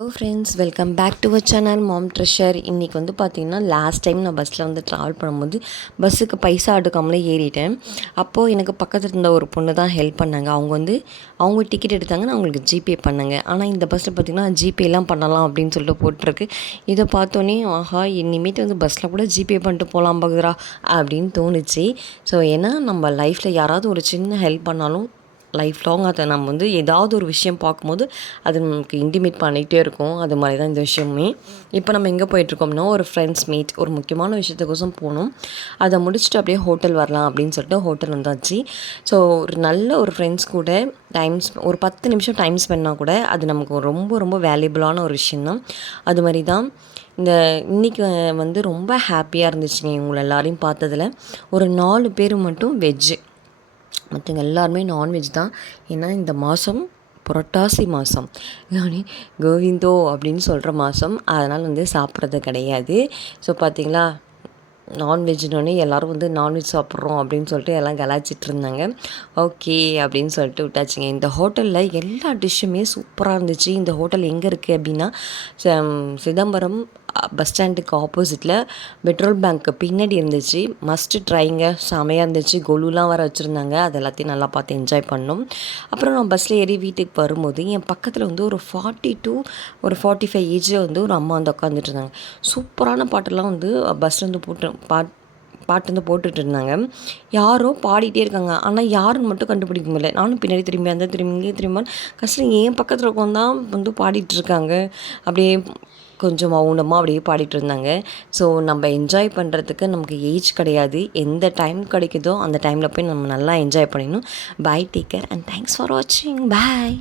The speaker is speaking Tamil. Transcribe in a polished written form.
Hello friends, welcome back to our channel mom treasure. இன்றைக்கி வந்து பார்த்திங்கன்னா லாஸ்ட் டைம் நான் பஸ்ஸில் வந்து ட்ராவல் பண்ணும்போது பஸ்ஸுக்கு பைசா எடுக்காமலே ஏறிட்டேன். அப்போது எனக்கு பக்கத்தில் இருந்த ஒரு பொண்ணு தான் ஹெல்ப் பண்ணாங்க. அவங்க டிக்கெட் எடுத்தாங்க, நான் அவங்களுக்கு ஜிபே பண்ணேங்க. ஆனால் இந்த பஸ்ஸில் பார்த்திங்கன்னா ஜிபேலாம் பண்ணலாம் அப்படின்னு சொல்லிட்டு போட்டிருக்கு. இதை பார்த்தோன்னே ஆஹா, இனிமேட்டு வந்து பஸ்ஸில் கூட ஜிபே பண்ணிட்டு போகலாம் பார்க்குறா அப்படின்னு தோணுச்சு. ஸோ ஏன்னா நம்ம லைஃப்பில் யாராவது ஒரு சின்ன ஹெல்ப் பண்ணாலும் லைஃப் லாங் அதை நம்ம வந்து ஏதாவது ஒரு விஷயம் பார்க்கும்போது அது நமக்கு இன்டிமேட் பண்ணிகிட்டே இருக்கும். அது மாதிரி தான் இந்த விஷயமே. இப்போ நம்ம எங்கே போயிட்டுருக்கோம்னா, ஒரு ஃப்ரெண்ட்ஸ் மீட், ஒரு முக்கியமான விஷயத்துக்கோசம் போகணும். அதை முடிச்சுட்டு அப்படியே ஹோட்டல் வரலாம் அப்படின்னு சொல்லிட்டு ஹோட்டல் வந்தாச்சு. ஸோ ஒரு ஃப்ரெண்ட்ஸ் கூட ஒரு 10 நிமிஷம் டைம் ஸ்பெண்ட்னால் கூட அது நமக்கு ரொம்ப ரொம்ப வேல்யூபிளான ஒரு விஷயந்தான். அது மாதிரி தான் இன்றைக்கி வந்து ரொம்ப ஹாப்பியாக இருந்துச்சுங்க இவங்களை எல்லாரையும் பார்த்ததில். ஒரு 4 பேர் மட்டும் வெஜ்ஜு, மற்றவங்க எல்லாருமே நான்வெஜ் தான். ஏன்னா இந்த மாதம் புரட்டாசி மாதம், கோவிந்தோ அப்படின்னு சொல்கிற மாதம். அதனால் வந்து சாப்பிட்றது கிடையாது. ஸோ பார்த்திங்களா, நான்வெஜ்னோடனே எல்லோரும் வந்து நான்வெஜ் சாப்பிட்றோம் அப்படின்னு சொல்லிட்டு எல்லாம் கலாய்ச்சிட்டு இருந்தாங்க. ஓகே அப்படின்னு சொல்லிட்டு விட்டாச்சுங்க. இந்த ஹோட்டலில் எல்லா டிஷ்ஷுமே சூப்பராக இருந்துச்சு. இந்த ஹோட்டல் எங்கே இருக்குது அப்படின்னா, சிதம்பரம் பஸ் ஸ்டாண்டுக்கு ஆப்போசிட்டில் பெட்ரோல் பேங்க்கு பின்னாடி இருந்துச்சு. மஸ்ட்டு ட்ரைங்க, செமையாக இருந்துச்சு. கொலுலாம் வர வச்சுருந்தாங்க. அது எல்லாத்தையும் நல்லா பார்த்து என்ஜாய் பண்ணோம். அப்புறம் நான் பஸ்ஸில் ஏறி வீட்டுக்கு வரும்போது என் பக்கத்தில் வந்து ஒரு 40 to 45 ஏஜில் வந்து ஒரு அம்மா வந்து உட்காந்துட்டு இருந்தாங்க. சூப்பரான பாட்டெல்லாம் வந்து பஸ்ஸில் வந்து பாட்டு வந்து போட்டுட்டு இருந்தாங்க. யாரோ பாடிட்டே இருக்காங்க. ஆனால் யாருன்னு மட்டும் கண்டுபிடிக்க முடியல. நானும் பின்னாடி திரும்பி அந்த திரும்பி இங்கே திரும்ப கடைசியில் என் பக்கத்தில் உட்காந்து தான் வந்து பாடிட்டுருக்காங்க. அப்படியே கொஞ்சம் மௌனமாக அப்படியே பாடிட்டு இருந்தாங்க. ஸோ நம்ம என்ஜாய் பண்ணுறதுக்கு நமக்கு ஏஜ் கிடையாது. எந்த டைம் கிடைக்குதோ அந்த டைமில் போய் நம்ம நல்லா என்ஜாய் பண்ணிடணும். Bye, take care and thanks for வாட்சிங். பாய்.